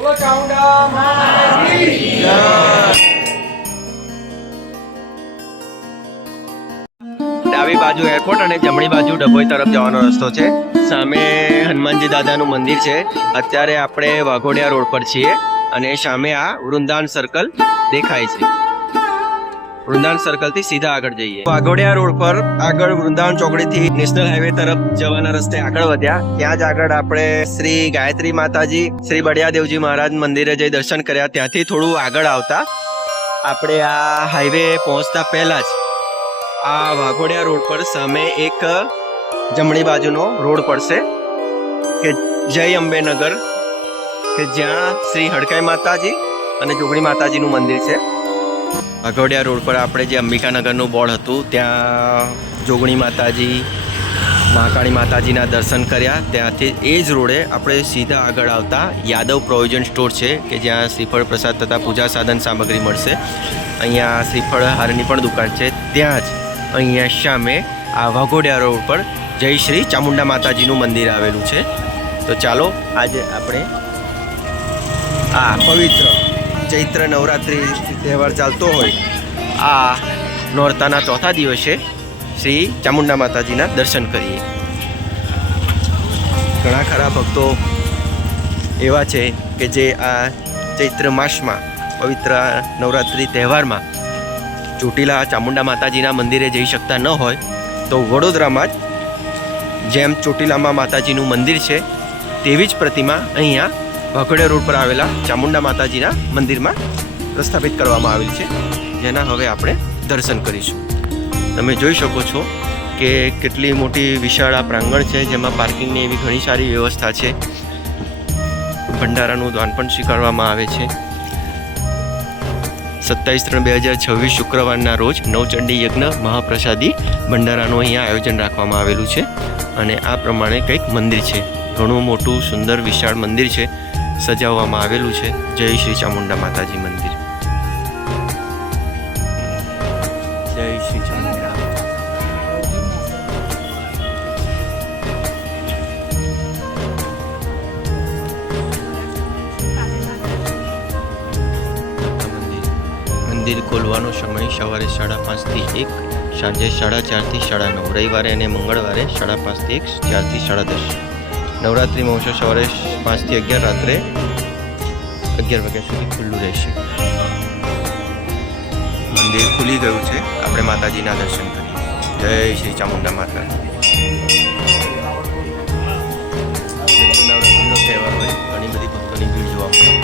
ડાબી બાજુ એરપોર્ટ અને જમણી બાજુ ડભોઈ તરફ જવાનો રસ્તો છે. સામે હનુમાનજી દાદાનું મંદિર છે. અત્યારે આપણે વાઘોડિયા રોડ પર છીએ અને સામે આ વૃંદાવન સર્કલ દેખાય છે. વૃંદાવન સર્કલ થી સીધા આગળ જઈએ. વાઘોડિયા રોડ પર આગળ વૃંદાવન ચોકડીથી નેશનલ હાઈવે તરફ જવાના રસ્તે આગળ વધ્યા. ત્યાં જ આગળ આપણે શ્રી ગાયત્રી માતાજી, શ્રી બળિયાદેવજી મહારાજ મંદિરે જઈ દર્શન કર્યા. ત્યાંથી થોડું આગળ આવતા આપણે આ હાઈવે પહોંચતા પહેલા જ આ વાઘોડિયા રોડ પર સામે એક જમણી બાજુનો રોડ પડશે કે જય અંબેનગર, કે જ્યાં શ્રી હડકાઈ માતાજી અને જોગણી માતાજીનું મંદિર છે. વાઘોડિયા રોડ પર આપણે જે અંબિકાનગરનું બોર્ડ હતું ત્યાં જોગણી માતાજી, મહાકાળી માતાજીના દર્શન કર્યા. ત્યાંથી એ જ રોડે આપણે સીધા આગળ આવતા યાદવ પ્રોવિઝન સ્ટોર છે કે જ્યાં શ્રીફળ પ્રસાદ તથા પૂજા સાધન સામગ્રી મળશે. અહીંયા શ્રીફળ હારની પણ દુકાન છે. ત્યાં જ અહીંયા સામે આ વાઘોડિયા રોડ પર જય શ્રી ચામુંડા માતાજીનું મંદિર આવેલું છે. તો ચાલો આજે આપણે આ પવિત્ર ચૈત્ર નવરાત્રિ તહેવાર ચાલતો હોય આ નોરતાના ચોથા દિવસે શ્રી ચામુંડા માતાજીના દર્શન કરીએ. ઘણા ખરા ભક્તો એવા છે કે જે આ ચૈત્ર માસમાં પવિત્ર નવરાત્રિ તહેવારમાં ચોટીલા ચામુંડા માતાજીના મંદિરે જઈ શકતા ન હોય તો વડોદરામાં જ જેમ ચોટીલામાં માતાજીનું મંદિર છે તેવી જ પ્રતિમા અહીંયા વાઘોડિયા રોડ પર આવેલા ચામુંડા માતાજીના મંદિરમાં પ્રસ્થાપિત કરવામાં આવેલ છે, જેના હવે આપણે દર્શન કરીશું. તમે જોઈ શકો છો કે કેટલી મોટી વિશાળ આ પ્રાંગણ છે, જેમાં પાર્કિંગની એવી ઘણી સારી વ્યવસ્થા છે. ભંડારાનું દાન પણ સ્વીકારવામાં આવે છે. 27/3/2026 શુક્રવારના રોજ નવચંડી યજ્ઞ મહાપ્રસાદી ભંડારાનું અહીંયા આયોજન રાખવામાં આવેલું છે. અને આ પ્રમાણે કંઈક મંદિર છે. ઘણું મોટું સુંદર વિશાળ મંદિર છે, સજાવવામાં આવેલું છે. જય શ્રી ચામુંડા માતાજી મંદિર. જય શ્રી ચામુંડા. મંદિર ખોલવાનો સમય સવારે 5:30 થી 1, સાંજે 4:30 થી 9:30, રવિવારે અને મંગળવારે 5:30 થી 1, 4 થી 10:30. નવરાત્રિ મહોત્સવ સવારે 5 થી 11, રાત્રે 11 વાગ્યા સુધી ખુલ્લું રહેશે. મંદિર ખુલી ગયું છે. આપણે માતાજીના દર્શન કરીએ. જય શ્રી ચામુંડા માતા. નવરાત્રિનો તહેવાર હોય, ઘણી બધી ભક્તોની ભીડ જોવા મળે.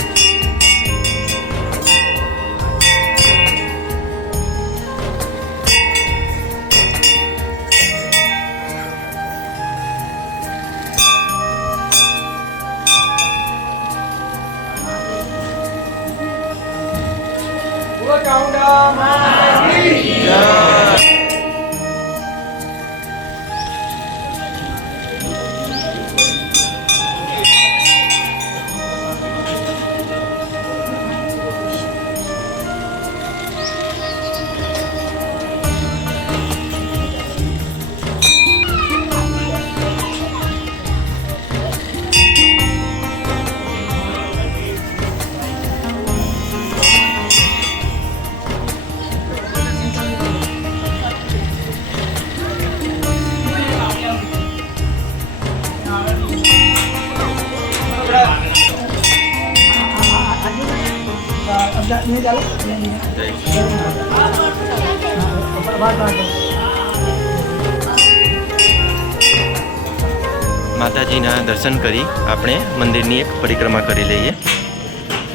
માતાજીના દર્શન કરી આપણે મંદિરની એક પરિક્રમા કરી લઈએ.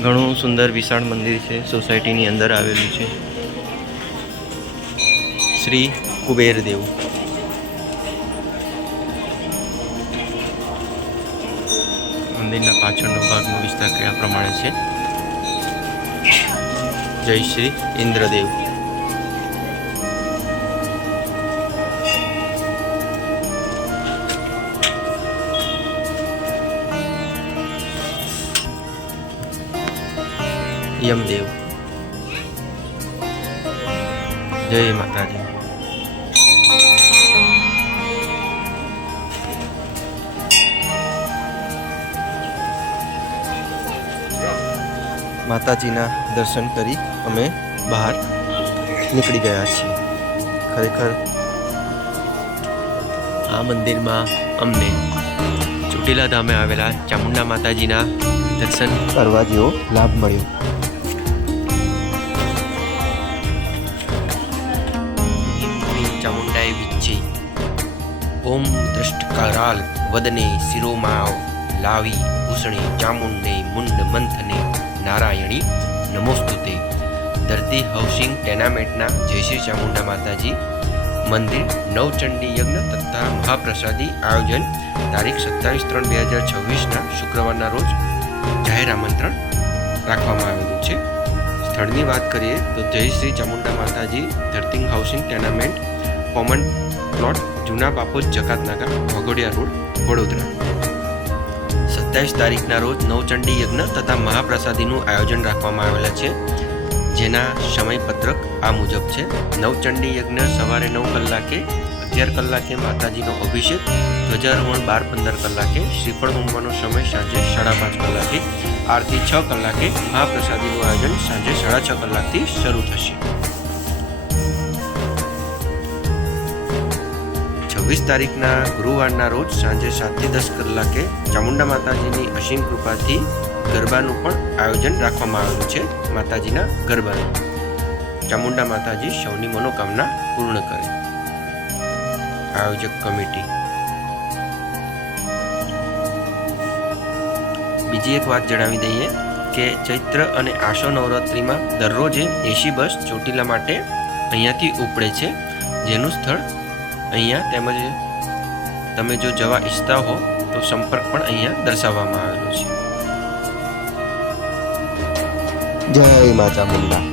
ઘણું સુંદર વિશાળ મંદિર છે, સોસાયટીની અંદર આવેલું છે. શ્રી કુબેરદેવ. મંદિરના પાછળનો ભાગનો વિસ્તાર કયા પ્રમાણે છે. જય શ્રી ઇન્દ્રદેવ. યમદેવ. જય માતાજી. માતાજીના દર્શન કરી અમે બહાર નીકળી ગયા છીએ. ખરેખર આ મંદિરમાં અમને ચોટીલા ધામે આવેલા ચામુંડા માતાજીના દર્શન કરવા જેવો લાભ મળ્યો. ચામુંડાએ વિચ્છી ઓમ દ્રષ્ટકારાલ વદને શિરોમાવ લાવી ભૂષણે ચામુંડે મુંડ મંથને નારાયણી નમોસ્તુતે. ધરતી હાઉસિંગ ટેનામેન્ટના જય શ્રી ચામુંડા માતાજી મંદિર નવચંડી યજ્ઞ તથા મહાપ્રસાદી આયોજન તારીખ 27/3/2026ના શુક્રવારના રોજ જાહેર આમંત્રણ રાખવામાં આવેલું છે. સ્થળની વાત કરીએ તો જય શ્રી ચામુંડા માતાજી ધરતી હાઉસિંગ ટેનામેન્ટ કોમન પ્લોટ જૂના બાપોદ જકાતનાકા વાઘોડિયા રોડ વડોદરા. 27 તારીખના રોજ નવચંડી યજ્ઞ તથા મહાપ્રસાદીનું આયોજન રાખવામાં આવેલા છે, જેના સમયપત્રક આ મુજબ છે. નવચંડી યજ્ઞ સવારે 9 કલાકે, 11 કલાકે માતાજીનો અભિષેક, ધ્વજારોહણ 12-15 કલાકે, શ્રીફળ હોમવાનો સમય સાંજે 5:30 કલાકે, આરતી 6 કલાકે, મહાપ્રસાદીનું આયોજન સાંજે 6:30 કલાકથી શરૂ થશે. 26 તારીખના ગુરુવારના રોજ સાંજે 7-10 કલાકે ચામુંડા માતાજીની અસીમ કૃપાથી ગરબાનું પણ આયોજન રાખવામાં આવેલું છે. માતાજીના ગરબાનું ચામુંડા માતાજી સૌની મનોકામના પૂર્ણ કરે. આયોજક કમિટી. બીજી એક વાત જણાવી દઈએ કે ચૈત્ર અને આસો નવરાત્રિમાં દરરોજે 80 બસ ચોટીલા માટે અહીંયાથી ઉપડે છે, જેનું સ્થળ અહીંયા તેમજ તમે જો જવા ઈચ્છતા હો તો સંપર્ક પણ અહીંયા દર્શાવવામાં આવેલો છે. જય મા ચામુંડા.